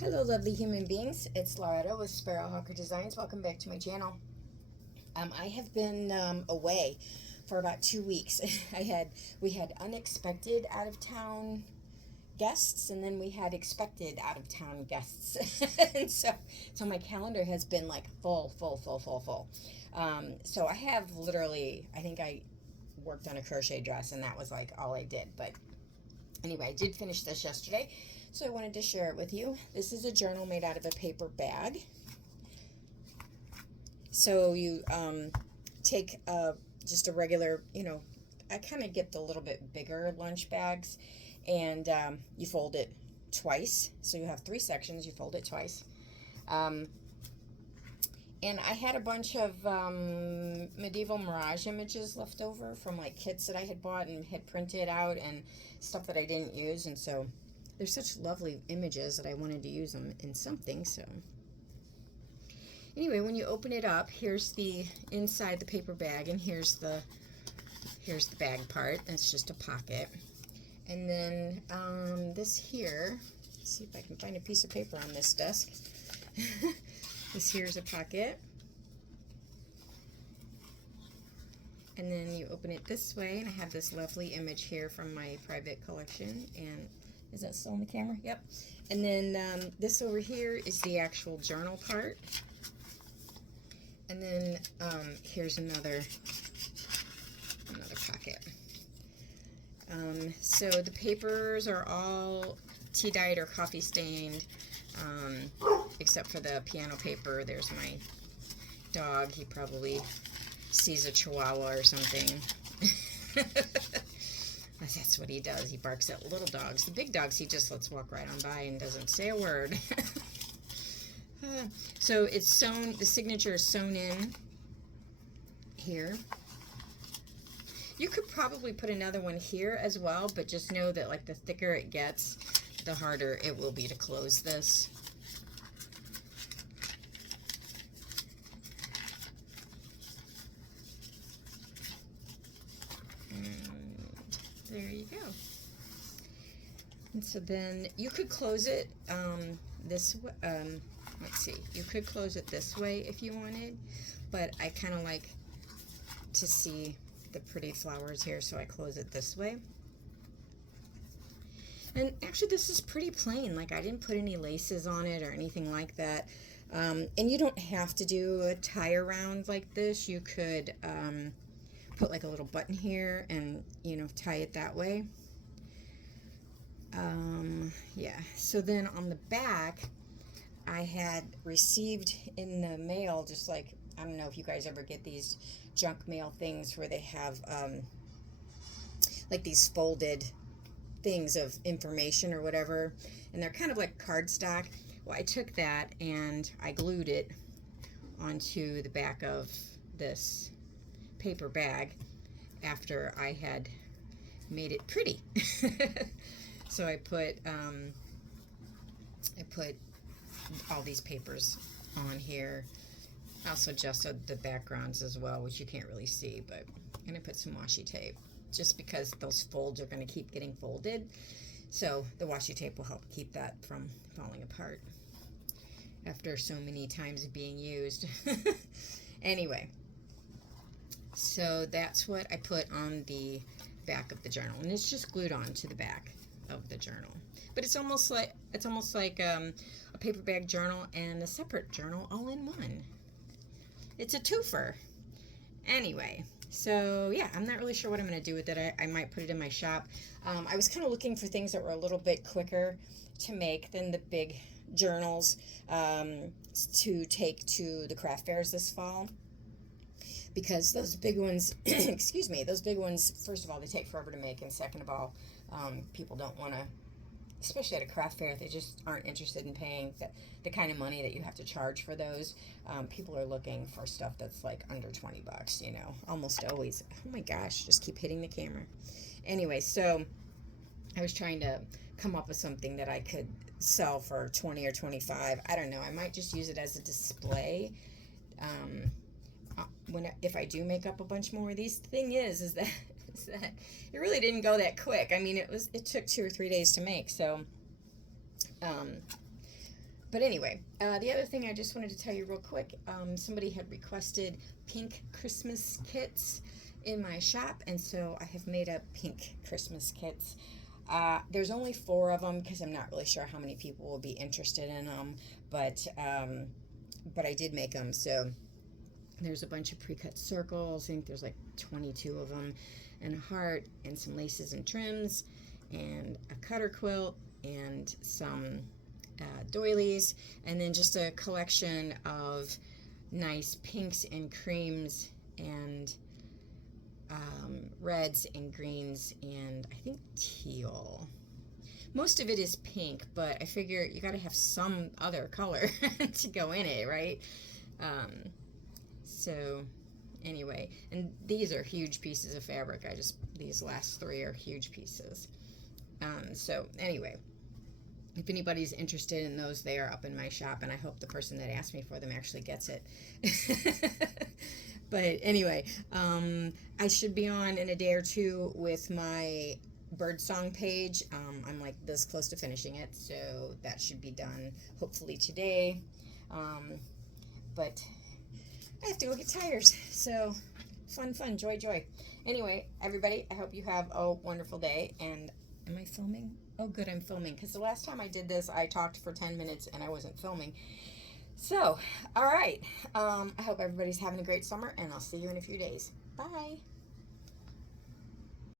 Hello lovely human beings, it's Loretta with Sparrowhawker Designs. Welcome back to my channel. I have been away for about 2 weeks. We had unexpected out of town guests, and then we had expected out of town guests. And so my calendar has been like full. So I have literally, I think I worked on a crochet dress and that was like all I did. But anyway, I did finish this yesterday, so I wanted to share it with you. This is a journal made out of a paper bag. So you take just a regular, I kind of get the little bit bigger lunch bags, and you fold it twice. So you have 3 sections, you fold it twice. And I had a bunch of medieval mirage images left over from like kits that I had bought and had printed out and stuff that I didn't use. And so they're such lovely images that I wanted to use them in something. So anyway, when you open it up, here's the inside the paper bag, and here's the bag part. That's just a pocket. And then this here, let's see if I can find a piece of paper on this desk. This here's a pocket. And then you open it this way, and I have this lovely image here from my private collection. And is that still in the camera? Yep. And then this over here is the actual journal part. And then here's another pocket. So the papers are all tea dyed or coffee stained, except for the piano paper. There's my dog. He probably sees a chihuahua or something. That's what he does. He barks at little dogs. The big dogs he just lets walk right on by and doesn't say a word. So it's sewn, the signature is sewn in here. You could probably put another one here as well, but just know that like the thicker it gets, the harder it will be to close this. And there you go. And so then you could close it this way. Let's see, you could close it this way if you wanted, but I kind of like to see the pretty flowers here, so I close it this way. And actually this is pretty plain, like I didn't put any laces on it or anything like that. And you don't have to do a tie around like this. You could put like a little button here and tie it that way. Yeah, so then on the back I had received in the mail, just like, I don't know if you guys ever get these junk mail things where they have like these folded things of information or whatever, and they're kind of like cardstock. Well, I took that and I glued it onto the back of this paper bag after I had made it pretty. So I put all these papers on here. I also adjusted the backgrounds as well, which you can't really see, but I'm going to put some washi tape just because those folds are going to keep getting folded. So the washi tape will help keep that from falling apart after so many times being used. Anyway, so that's what I put on the back of the journal, and it's just glued on to the back of the journal. But it's almost like a paperback journal and a separate journal all in one. It's a twofer. Anyway, so yeah, I'm not really sure what I'm going to do with it. I might put it in my shop. I was kind of looking for things that were a little bit quicker to make than the big journals to take to the craft fairs this fall. Because those big ones, excuse me, those big ones, first of all, they take forever to make, and second of all, people don't want to, especially at a craft fair, they just aren't interested in paying the kind of money that you have to charge for those. People are looking for stuff that's like under 20 bucks, almost always. Oh my gosh, just keep hitting the camera. Anyway, so I was trying to come up with something that I could sell for 20 or 25. I don't know. I might just use it as a display. If I do make up a bunch more of these, the thing is that it really didn't go that quick. I mean, it took 2 or 3 days to make. So But anyway, the other thing I just wanted to tell you real quick, somebody had requested pink Christmas kits in my shop, and so I have made up pink Christmas kits. There's only 4 of them because I'm not really sure how many people will be interested in them, but I did make them. So there's a bunch of pre-cut circles. I think there's like 22 of them, and a heart, and some laces and trims, and a cutter quilt, and some doilies, and then just a collection of nice pinks and creams and reds and greens, and I think teal. Most of it is pink, but I figure you got to have some other color to go in it, right? So anyway, and these are huge pieces of fabric. These last 3 are huge pieces. So anyway, if anybody's interested in those, they are up in my shop, and I hope the person that asked me for them actually gets it. But anyway, I should be on in a day or 2 with my birdsong page. I'm like this close to finishing it, so that should be done hopefully today. But I have to go get tires, so fun, joy. Anyway, everybody, I hope you have a wonderful day. And am I filming? Oh, good, I'm filming, because the last time I did this, I talked for 10 minutes and I wasn't filming. So, all right. I hope everybody's having a great summer, and I'll see you in a few days. Bye.